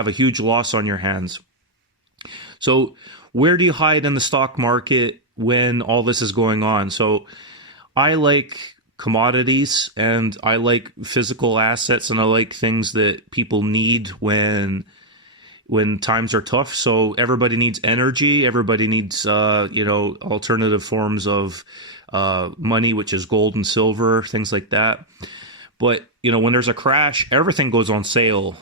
have a huge loss on your hands. So where do you hide in the stock market when all this is going on? So I like commodities, and I like physical assets, and I like things that people need when times are tough. So everybody needs energy. Everybody needs, alternative forms of money, which is gold and silver, things like that. But, when there's a crash, everything goes on sale.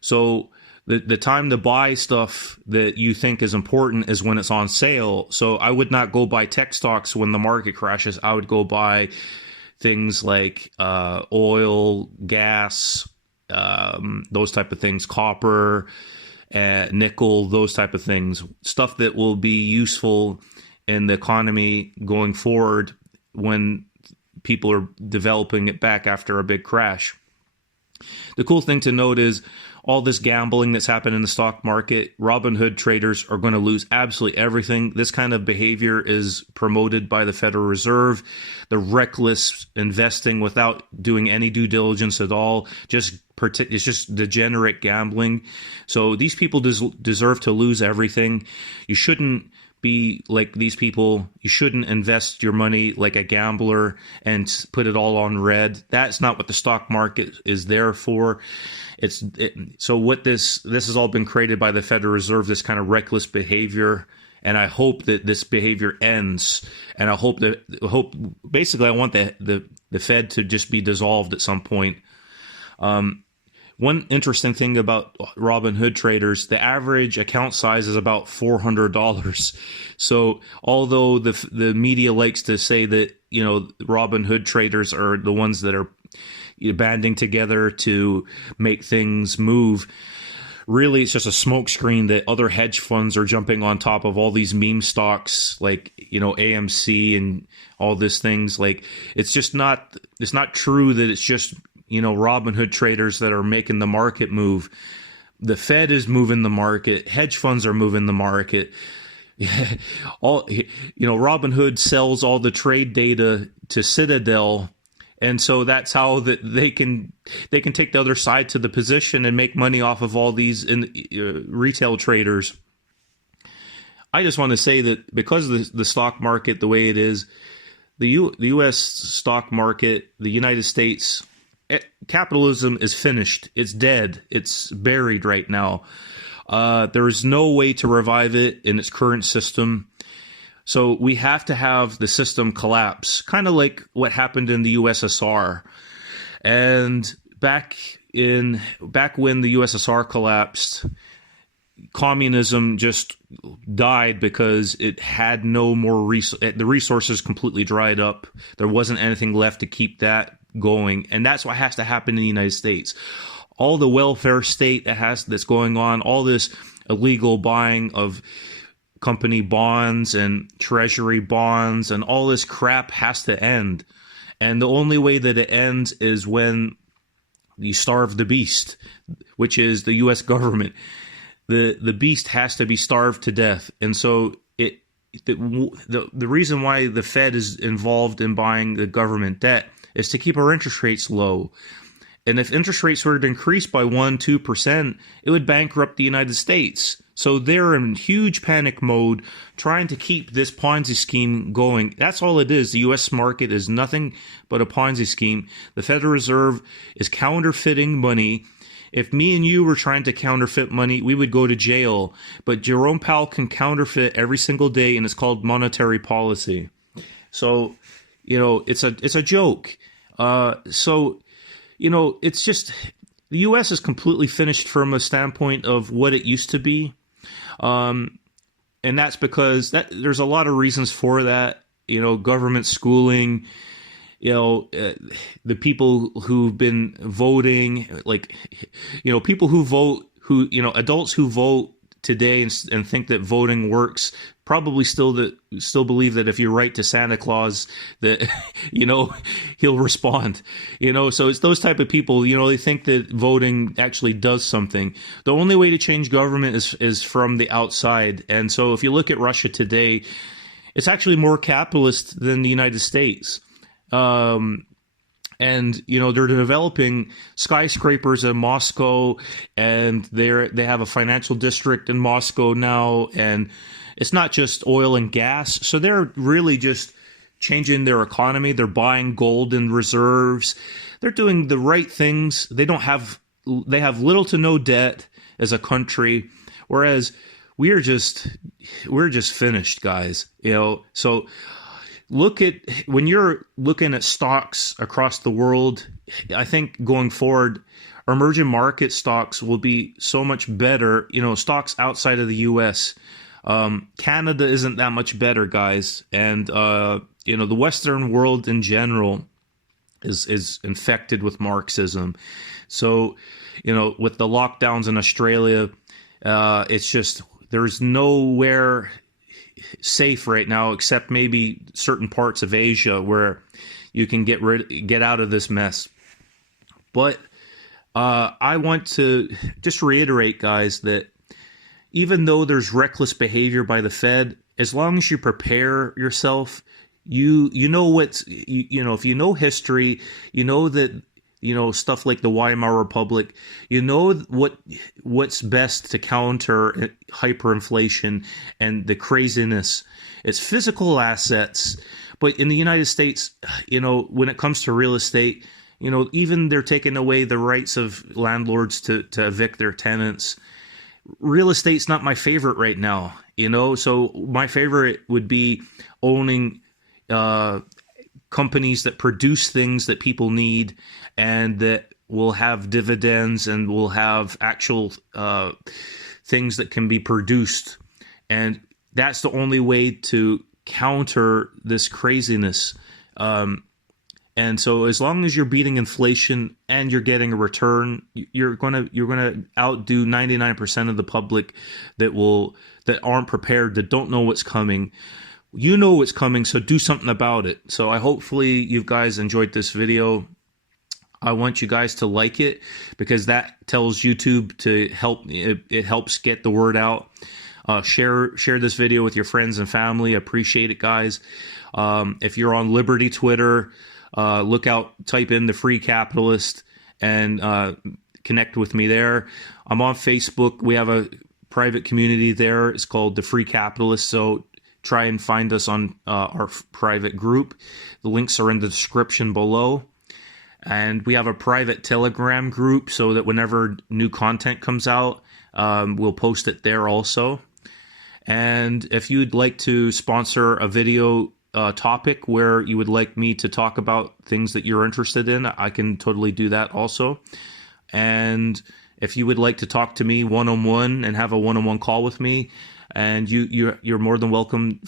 So the time to buy stuff that you think is important is when it's on sale. So I would not go buy tech stocks when the market crashes. I would go buy things like oil, gas, those type of things, copper, nickel, those type of things, stuff that will be useful in the economy going forward when people are developing it back after a big crash. The cool thing to note is all this gambling that's happened in the stock market, Robinhood traders are going to lose absolutely everything. This kind of behavior is promoted by the Federal Reserve, the reckless investing without doing any due diligence at all. It's just degenerate gambling. So these people deserve to lose everything. You shouldn't be like these people. You shouldn't invest your money like a gambler and put it all on red. That's not what the stock market is there for. So what this has all been created by the Federal Reserve, this kind of reckless behavior. And I hope that this behavior ends. And I want the Fed to just be dissolved at some point. One interesting thing about Robinhood traders, the average account size is about $400. So although the media likes to say that, Robinhood traders are the ones that are banding together to make things move, really it's just a smokescreen that other hedge funds are jumping on top of all these meme stocks like, AMC and all these things. Like, it's not true that it's just, Robinhood traders that are making the market move. The Fed is moving the market. Hedge funds are moving the market. Robinhood sells all the trade data to Citadel. And so that's how they can take the other side to the position and make money off of all these retail traders. I just want to say that because of the stock market the way it is, the U.S. stock market, the United States, capitalism is finished. It's dead. It's buried right now. There is no way to revive it in its current system. So we have to have the system collapse, kind of like what happened in the USSR. And back when the USSR collapsed, communism just died because it had no more the resources completely dried up. There wasn't anything left to keep that going, and that's what has to happen in the United States. All the welfare state that's going on, all this illegal buying of company bonds and treasury bonds and all this crap has to end. And the only way that it ends is when you starve the beast, which is the U.S. government. The beast has to be starved to death. And so the reason why the Fed is involved in buying the government debt is to keep our interest rates low. And if interest rates were to increase by 1-2%, it would bankrupt the United States. So they're in huge panic mode trying to keep this Ponzi scheme going. That's all it is. The U.S. market is nothing but a Ponzi scheme. The Federal Reserve is counterfeiting money. If me and you were trying to counterfeit money, we would go to jail. But Jerome Powell can counterfeit every single day, and it's called monetary policy. So, it's a joke. It's just the U.S. is completely finished from a standpoint of what it used to be. And that's because there's a lot of reasons for that, government schooling, the people who've been voting, people who vote, adults who vote today and think that voting works probably still believe that if you write to Santa Claus that he'll respond. So it's those type of people, they think that voting actually does something. The only way to change government is from the outside. And so if you look at Russia today, it's actually more capitalist than the United States. And they're developing skyscrapers in Moscow, and they have a financial district in Moscow now, and it's not just oil and gas. So they're really just changing their economy. They're buying gold and reserves. They're doing the right things. They have little to no debt as a country, whereas we're just finished, guys. So when you're looking at stocks across the world, I think going forward, emerging market stocks will be so much better. Stocks outside of the U.S. Canada isn't that much better, guys. And, the Western world in general is infected with Marxism. So, with the lockdowns in Australia, it's just, there's nowhere safe right now except maybe certain parts of Asia where you can get out of this mess. But I want to just reiterate, guys, that even though there's reckless behavior by the Fed, as long as you prepare yourself, you know what's if you know history, that stuff like the Weimar Republic, what's best to counter hyperinflation and the craziness. It's physical assets. But in the United States, when it comes to real estate, even they're taking away the rights of landlords to evict their tenants. Real estate's not my favorite right now, so my favorite would be owning companies that produce things that people need and that will have dividends and will have actual things that can be produced. And that's the only way to counter this craziness. And so as long as you're beating inflation and you're getting a return, you're gonna outdo 99% of the public that aren't prepared, that don't know what's coming. You know what's coming, so do something about it. So hopefully you guys enjoyed this video. I want you guys to like it because that tells YouTube to help. It helps get the word out. Share this video with your friends and family. Appreciate it, guys. If you're on Liberty Twitter, look out, type in The Free Capitalist and connect with me there. I'm on Facebook. We have a private community there. It's called The Free Capitalist. So try and find us on our private group. The links are in the description below. And we have a private Telegram group so that whenever new content comes out, we'll post it there also. And if you'd like to sponsor a video topic where you would like me to talk about things that you're interested in, I can totally do that also. And if you would like to talk to me one-on-one and have a one-on-one call with me, and you're more than welcome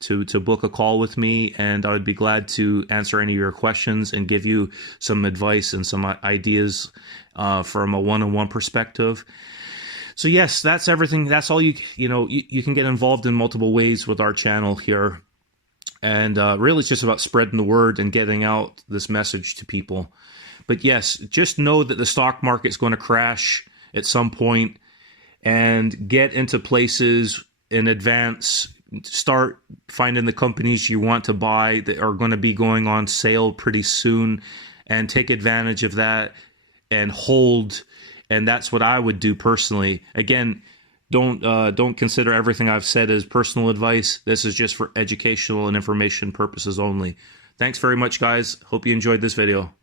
to book a call with me, and I would be glad to answer any of your questions and give you some advice and some ideas from a one-on-one perspective. So yes, that's everything. That's all you can get involved in multiple ways with our channel here. And really it's just about spreading the word and getting out this message to people. But yes, just know that the stock market's going to crash at some point, and get into places in advance. Start finding the companies you want to buy that are going to be going on sale pretty soon, and take advantage of that and hold. And that's what I would do personally. Again, don't consider everything I've said as personal advice. This is just for educational and information purposes only. Thanks very much, guys. Hope you enjoyed this video.